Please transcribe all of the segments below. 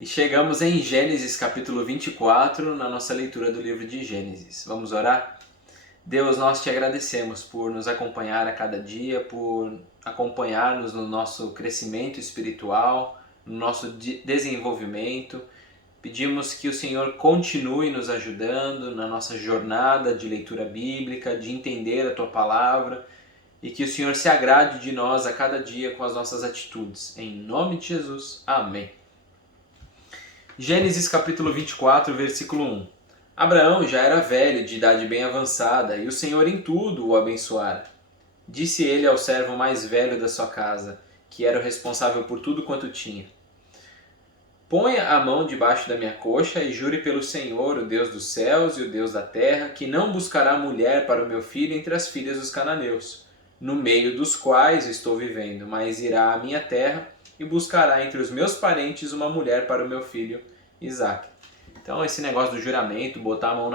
E chegamos em Gênesis capítulo 24, na nossa leitura do livro de Gênesis. Vamos orar? Deus, nós te agradecemos por nos acompanhar a cada dia, por acompanhar-nos no nosso crescimento espiritual, no nosso desenvolvimento. Pedimos que o Senhor continue nos ajudando na nossa jornada de leitura bíblica, de entender a Tua Palavra, e que o Senhor se agrade de nós a cada dia com as nossas atitudes. Em nome de Jesus. Amém. Gênesis capítulo 24, versículo 1. Abraão já era velho, de idade bem avançada, e o Senhor em tudo o abençoara. Disse ele ao servo mais velho da sua casa, que era o responsável por tudo quanto tinha: Ponha a mão debaixo da minha coxa e jure pelo Senhor, o Deus dos céus e o Deus da terra, que não buscará mulher para o meu filho entre as filhas dos cananeus, no meio dos quais estou vivendo, mas irá à minha terra e buscará entre os meus parentes uma mulher para o meu filho Isaque. Então esse negócio do juramento, botar a mão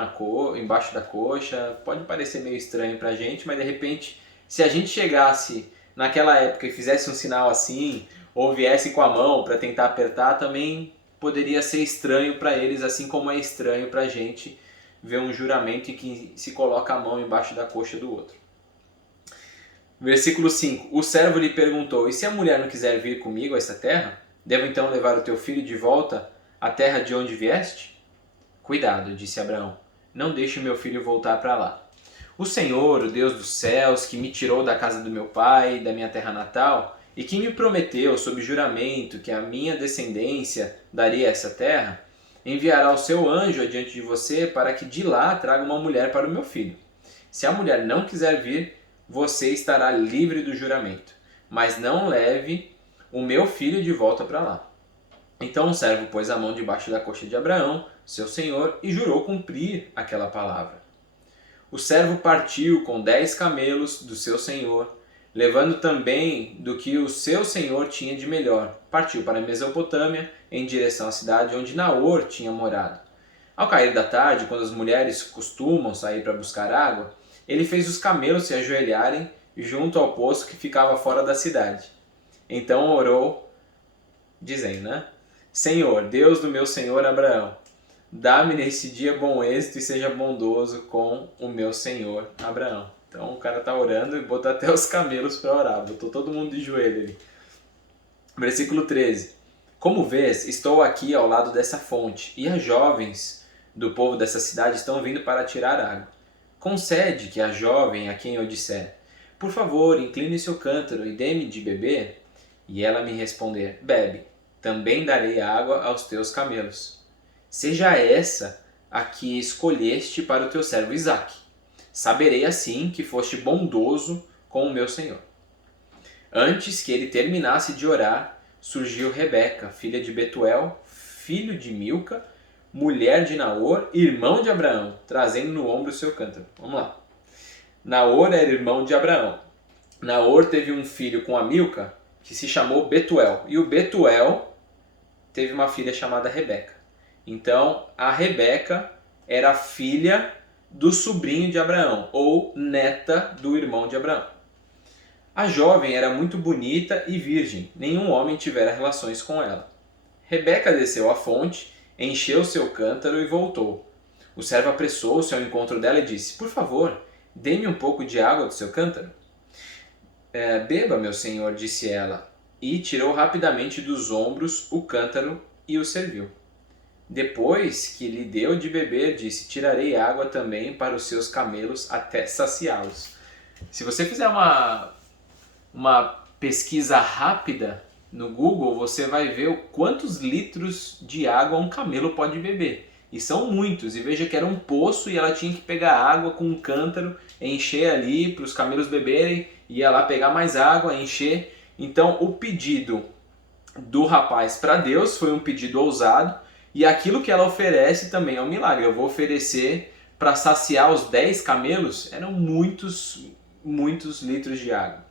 embaixo da coxa, pode parecer meio estranho pra gente, mas de repente, se a gente chegasse naquela época e fizesse um sinal assim, ou viesse com a mão para tentar apertar, também poderia ser estranho para eles, assim como é estranho pra gente ver um juramento em que se coloca a mão embaixo da coxa do outro. Versículo 5. O servo lhe perguntou: E se a mulher não quiser vir comigo a esta terra? Devo então levar o teu filho de volta à terra de onde vieste? Cuidado, disse Abraão, não deixe meu filho voltar para lá. O Senhor, o Deus dos céus, que me tirou da casa do meu pai, da minha terra natal, e que me prometeu, sob juramento, que a minha descendência daria essa terra, enviará o seu anjo adiante de você para que de lá traga uma mulher para o meu filho. Se a mulher não quiser vir, você estará livre do juramento, mas não leve o meu filho de volta para lá. Então o servo pôs a mão debaixo da coxa de Abraão, seu senhor, e jurou cumprir aquela palavra. O servo partiu com 10 camelos do seu senhor, levando também do que o seu senhor tinha de melhor. Partiu para a Mesopotâmia, em direção à cidade onde Naor tinha morado. Ao cair da tarde, quando as mulheres costumam sair para buscar água, ele fez os camelos se ajoelharem junto ao poço que ficava fora da cidade. Então orou, dizendo, Senhor, Deus do meu senhor Abraão, dá-me nesse dia bom êxito e seja bondoso com o meu senhor Abraão. Então o cara está orando e botou até os camelos para orar, botou todo mundo de joelho ali. Versículo 13. Como vês, estou aqui ao lado dessa fonte, e as jovens do povo dessa cidade estão vindo para tirar água. Concede que a jovem a quem eu disser, por favor, incline seu cântaro e dê-me de beber, e ela me responder, bebe, também darei água aos teus camelos. Seja essa a que escolheste para o teu servo Isaque. Saberei assim que foste bondoso com o meu senhor. Antes que ele terminasse de orar, surgiu Rebeca, filha de Betuel, filho de Milca, mulher de Naor, irmão de Abraão, trazendo no ombro o seu cântaro. Vamos lá. Naor era irmão de Abraão. Naor teve um filho com a Milca, que se chamou Betuel. E o Betuel teve uma filha chamada Rebeca. Então, a Rebeca era filha do sobrinho de Abraão, ou neta do irmão de Abraão. A jovem era muito bonita e virgem, nenhum homem tivera relações com ela. Rebeca desceu à fonte, encheu seu cântaro e voltou. O servo apressou-se ao encontro dela e disse, por favor, dê-me um pouco de água do seu cântaro. Beba, meu senhor, disse ela, e tirou rapidamente dos ombros o cântaro e o serviu. Depois que lhe deu de beber, disse, tirarei água também para os seus camelos até saciá-los. Se você fizer uma pesquisa rápida no Google, você vai ver o quantos litros de água um camelo pode beber. E são muitos. E veja que era um poço e ela tinha que pegar água com um cântaro, encher ali para os camelos beberem, ia lá pegar mais água, encher. Então o pedido do rapaz para Deus foi um pedido ousado, e aquilo que ela oferece também é um milagre. Eu vou oferecer para saciar os 10 camelos, eram muitos litros de água.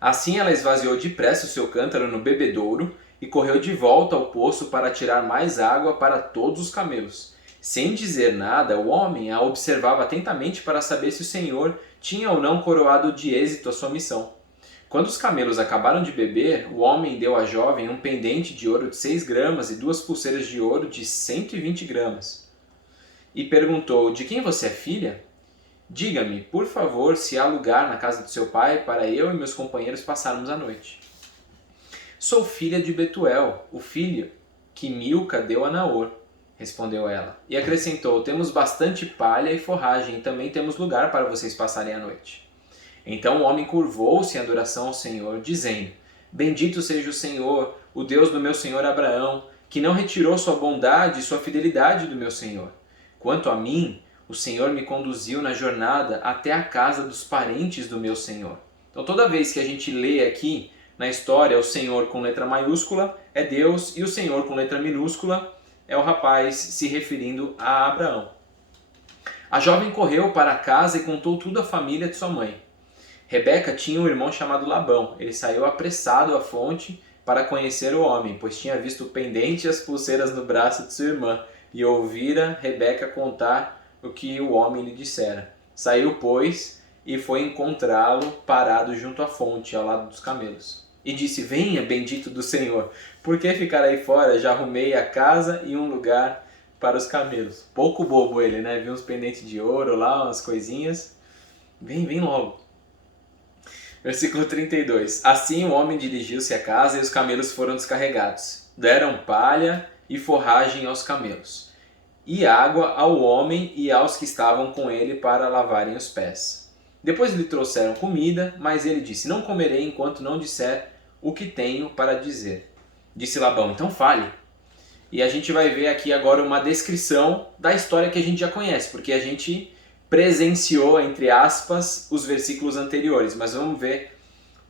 Assim ela esvaziou depressa o seu cântaro no bebedouro e correu de volta ao poço para tirar mais água para todos os camelos. Sem dizer nada, o homem a observava atentamente para saber se o Senhor tinha ou não coroado de êxito a sua missão. Quando os camelos acabaram de beber, o homem deu à jovem um pendente de ouro de 6 gramas e 2 pulseiras de ouro de 120 gramas. E perguntou: de quem você é filha? Diga-me, por favor, se há lugar na casa do seu pai para eu e meus companheiros passarmos a noite. Sou filha de Betuel, o filho que Milca deu a Naor, respondeu ela. E acrescentou: temos bastante palha e forragem, e também temos lugar para vocês passarem a noite. Então o homem curvou-se em adoração ao Senhor, dizendo: bendito seja o Senhor, o Deus do meu senhor Abraão, que não retirou sua bondade e sua fidelidade do meu senhor. Quanto a mim, o Senhor me conduziu na jornada até a casa dos parentes do meu senhor. Então toda vez que a gente lê aqui na história o Senhor com letra maiúscula é Deus e o Senhor com letra minúscula é o rapaz se referindo a Abraão. A jovem correu para casa e contou tudo à família de sua mãe. Rebeca tinha um irmão chamado Labão. Ele saiu apressado à fonte para conhecer o homem, pois tinha visto o pendente e as pulseiras no braço de sua irmã, e ouvira Rebeca contar o que o homem lhe dissera. Saiu, pois, e foi encontrá-lo parado junto à fonte, ao lado dos camelos. E disse: venha, bendito do Senhor, por que ficar aí fora? Já arrumei a casa e um lugar para os camelos. Pouco bobo ele, né? Viu uns pendentes de ouro lá, umas coisinhas. Vem logo. Versículo 32. Assim o homem dirigiu-se à casa e os camelos foram descarregados. Deram palha e forragem aos camelos, e água ao homem e aos que estavam com ele para lavarem os pés. Depois lhe trouxeram comida, mas ele disse: não comerei enquanto não disser o que tenho para dizer. Disse Labão: então fale. E a gente vai ver aqui agora uma descrição da história que a gente já conhece, porque a gente presenciou, entre aspas, os versículos anteriores, mas vamos ver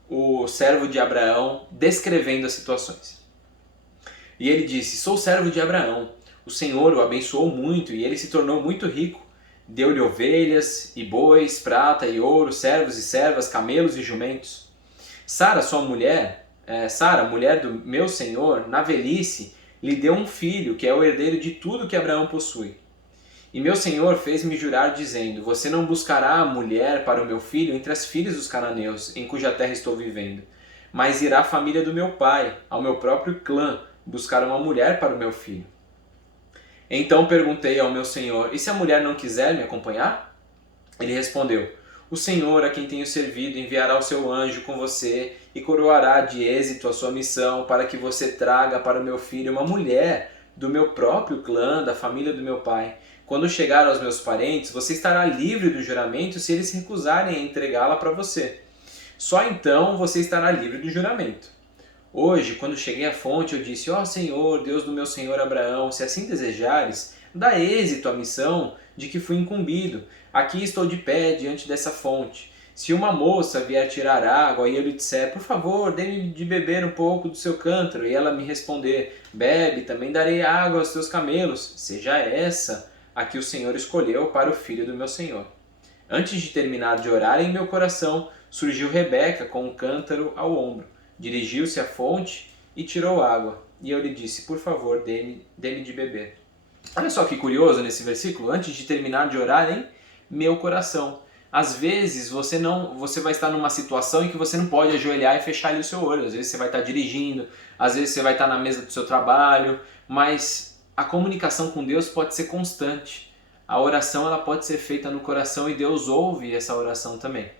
o servo de Abraão descrevendo as situações. E ele disse: sou servo de Abraão, o Senhor o abençoou muito e ele se tornou muito rico. Deu-lhe ovelhas e bois, prata e ouro, servos e servas, camelos e jumentos. Sara, sua mulher, Sara, mulher do meu senhor, na velhice, lhe deu um filho, que é o herdeiro de tudo que Abraão possui. E meu senhor fez-me jurar, dizendo: você não buscará mulher para o meu filho entre as filhas dos cananeus, em cuja terra estou vivendo, mas irá à família do meu pai, ao meu próprio clã, buscar uma mulher para o meu filho. Então perguntei ao meu senhor: e se a mulher não quiser me acompanhar? Ele respondeu: o Senhor, a quem tenho servido, enviará o seu anjo com você e coroará de êxito a sua missão, para que você traga para o meu filho uma mulher do meu próprio clã, da família do meu pai. Quando chegar aos meus parentes, você estará livre do juramento se eles se recusarem a entregá-la para você. Só então você estará livre do juramento. Hoje, quando cheguei à fonte, eu disse: ó Senhor, Deus do meu senhor Abraão, se assim desejares, dá êxito à missão de que fui incumbido. Aqui estou de pé diante dessa fonte. Se uma moça vier tirar água e eu lhe disser: por favor, dê-me de beber um pouco do seu cântaro, e ela me responder: bebe, também darei água aos teus camelos, seja essa a que o Senhor escolheu para o filho do meu senhor. Antes de terminar de orar em meu coração, surgiu Rebeca com um cântaro ao ombro. Dirigiu-se à fonte e tirou água. E eu lhe disse: por favor, dê-me de beber. Olha só que curioso nesse versículo. Antes de terminar de orar em meu coração. Às vezes você vai estar numa situação em que você não pode ajoelhar e fechar ali o seu olho. Às vezes você vai estar dirigindo, às vezes você vai estar na mesa do seu trabalho, mas a comunicação com Deus pode ser constante. A oração ela pode ser feita no coração e Deus ouve essa oração também.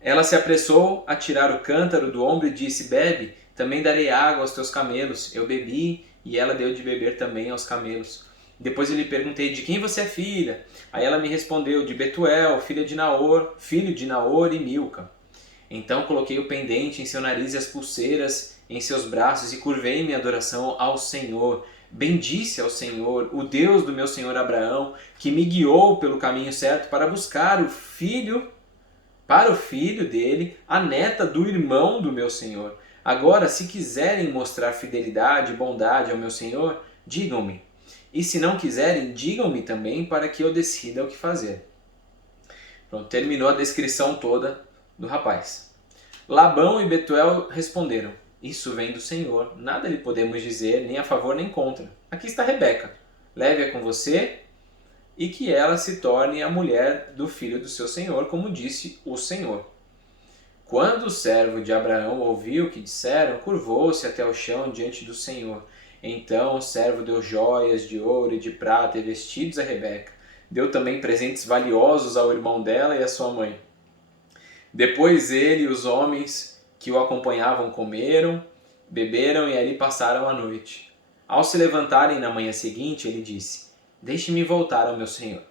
Ela se apressou a tirar o cântaro do ombro e disse: bebe, também darei água aos teus camelos. Eu bebi e ela deu de beber também aos camelos. Depois eu lhe perguntei: de quem você é filha? Aí ela me respondeu: de Betuel, filho de Naor e Milca. Então coloquei o pendente em seu nariz e as pulseiras em seus braços e curvei minha adoração ao Senhor. Bendisse ao Senhor, o Deus do meu senhor Abraão, que me guiou pelo caminho certo para buscar para o filho dele, a neta do irmão do meu senhor. Agora, se quiserem mostrar fidelidade e bondade ao meu senhor, digam-me. E se não quiserem, digam-me também para que eu decida o que fazer. Pronto, terminou a descrição toda do rapaz. Labão e Betuel responderam: isso vem do Senhor, nada lhe podemos dizer, nem a favor nem contra. Aqui está Rebeca, leve-a com você e que ela se torne a mulher do filho do seu senhor, como disse o Senhor. Quando o servo de Abraão ouviu o que disseram, curvou-se até o chão diante do Senhor. Então o servo deu joias de ouro e de prata e vestidos a Rebeca. Deu também presentes valiosos ao irmão dela e à sua mãe. Depois ele e os homens que o acompanhavam comeram, beberam e ali passaram a noite. Ao se levantarem na manhã seguinte, ele disse: Deixe-me voltar ao meu senhor.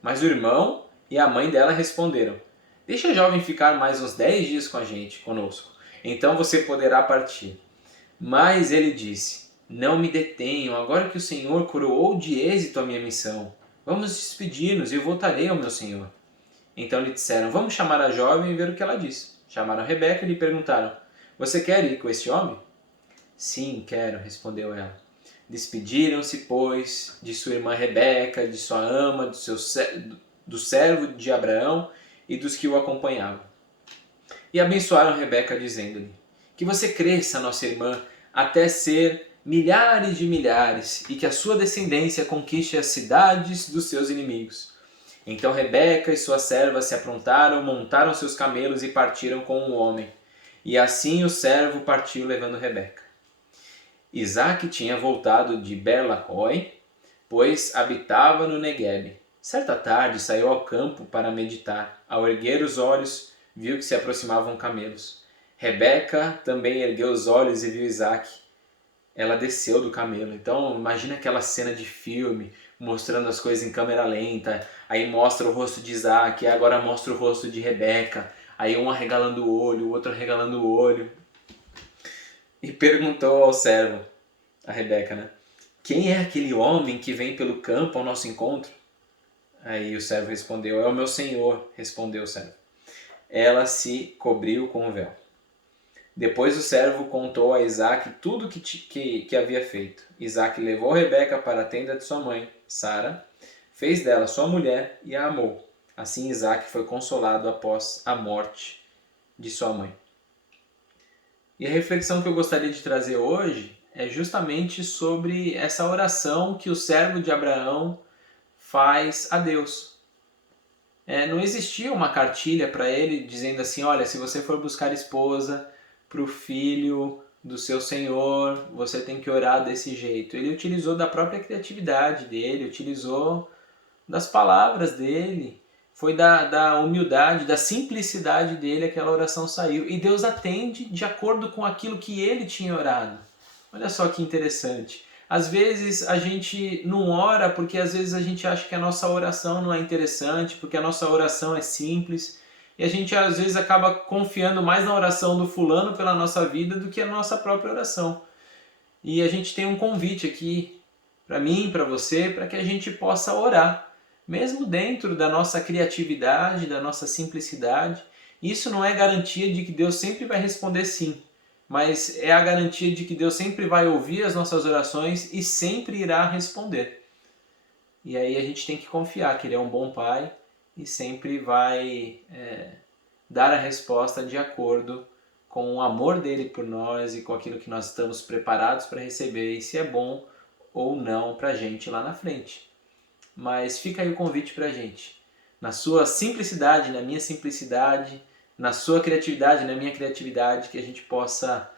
Mas o irmão e a mãe dela responderam: Deixa a jovem ficar mais uns 10 dias com a gente, conosco. Então você poderá partir. Mas ele disse: Não me detenham, agora que o Senhor coroou de êxito a minha missão. Vamos despedir-nos e eu voltarei ao meu senhor. Então lhe disseram: Vamos chamar a jovem e ver o que ela diz. Chamaram Rebeca e lhe perguntaram: Você quer ir com esse homem? Sim, quero, respondeu ela. Despediram-se, pois, de sua irmã Rebeca, de sua ama, do servo de Abraão e dos que o acompanhavam. E abençoaram Rebeca, dizendo-lhe: Que você cresça, nossa irmã, até ser milhares de milhares, e que a sua descendência conquiste as cidades dos seus inimigos. Então Rebeca e sua serva se aprontaram, montaram seus camelos e partiram com o homem. E assim o servo partiu levando Rebeca. Isaque tinha voltado de Ber-la-Roi, pois habitava no Neguebe. Certa tarde saiu ao campo para meditar. Ao erguer os olhos, viu que se aproximavam camelos. Rebeca também ergueu os olhos e viu Isaque. Ela desceu do camelo. Então imagina aquela cena de filme, mostrando as coisas em câmera lenta. Aí mostra o rosto de Isaque, agora mostra o rosto de Rebeca. Aí um arregalando o olho, o outro arregalando o olho. E perguntou ao servo, a Rebeca, né? Quem é aquele homem que vem pelo campo ao nosso encontro? Aí o servo respondeu: É o meu senhor, respondeu o servo. Ela se cobriu com o véu. Depois o servo contou a Isaque tudo que havia feito. Isaque levou Rebeca para a tenda de sua mãe, Sara, fez dela sua mulher e a amou. Assim Isaque foi consolado após a morte de sua mãe. E a reflexão que eu gostaria de trazer hoje é justamente sobre essa oração que o servo de Abraão faz a Deus. Não existia uma cartilha para ele dizendo assim: olha, se você for buscar esposa para o filho do seu senhor, você tem que orar desse jeito. Ele utilizou da própria criatividade dele, utilizou das palavras dele. Foi da humildade, da simplicidade dele aquela oração saiu. E Deus atende de acordo com aquilo que ele tinha orado. Olha só que interessante. Às vezes a gente não ora porque às vezes a gente acha que a nossa oração não é interessante, porque a nossa oração é simples. E a gente às vezes acaba confiando mais na oração do fulano pela nossa vida do que a nossa própria oração. E a gente tem um convite aqui para mim, para você, para que a gente possa orar. Mesmo dentro da nossa criatividade, da nossa simplicidade. Isso não é garantia de que Deus sempre vai responder sim, mas é a garantia de que Deus sempre vai ouvir as nossas orações e sempre irá responder. E aí a gente tem que confiar que Ele é um bom Pai e sempre vai dar a resposta de acordo com o amor dele por nós e com aquilo que nós estamos preparados para receber, e se é bom ou não para a gente lá na frente. Mas fica aí o convite para a gente. Na sua simplicidade, na minha simplicidade, na sua criatividade, na minha criatividade, que a gente possa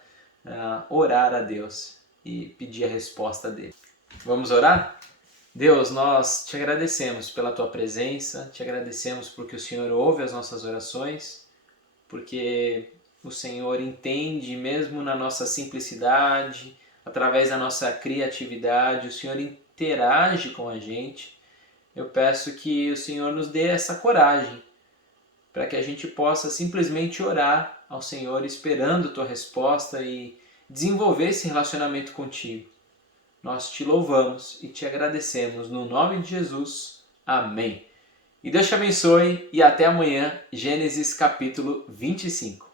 orar a Deus e pedir a resposta dele. Vamos orar? Deus, nós te agradecemos pela tua presença, te agradecemos porque o Senhor ouve as nossas orações, porque o Senhor entende mesmo na nossa simplicidade, através da nossa criatividade, o Senhor interage com a gente. Eu peço que o Senhor nos dê essa coragem, para que a gente possa simplesmente orar ao Senhor esperando a tua resposta e desenvolver esse relacionamento contigo. Nós te louvamos e te agradecemos no nome de Jesus. Amém. E Deus te abençoe e até amanhã, Gênesis capítulo 25.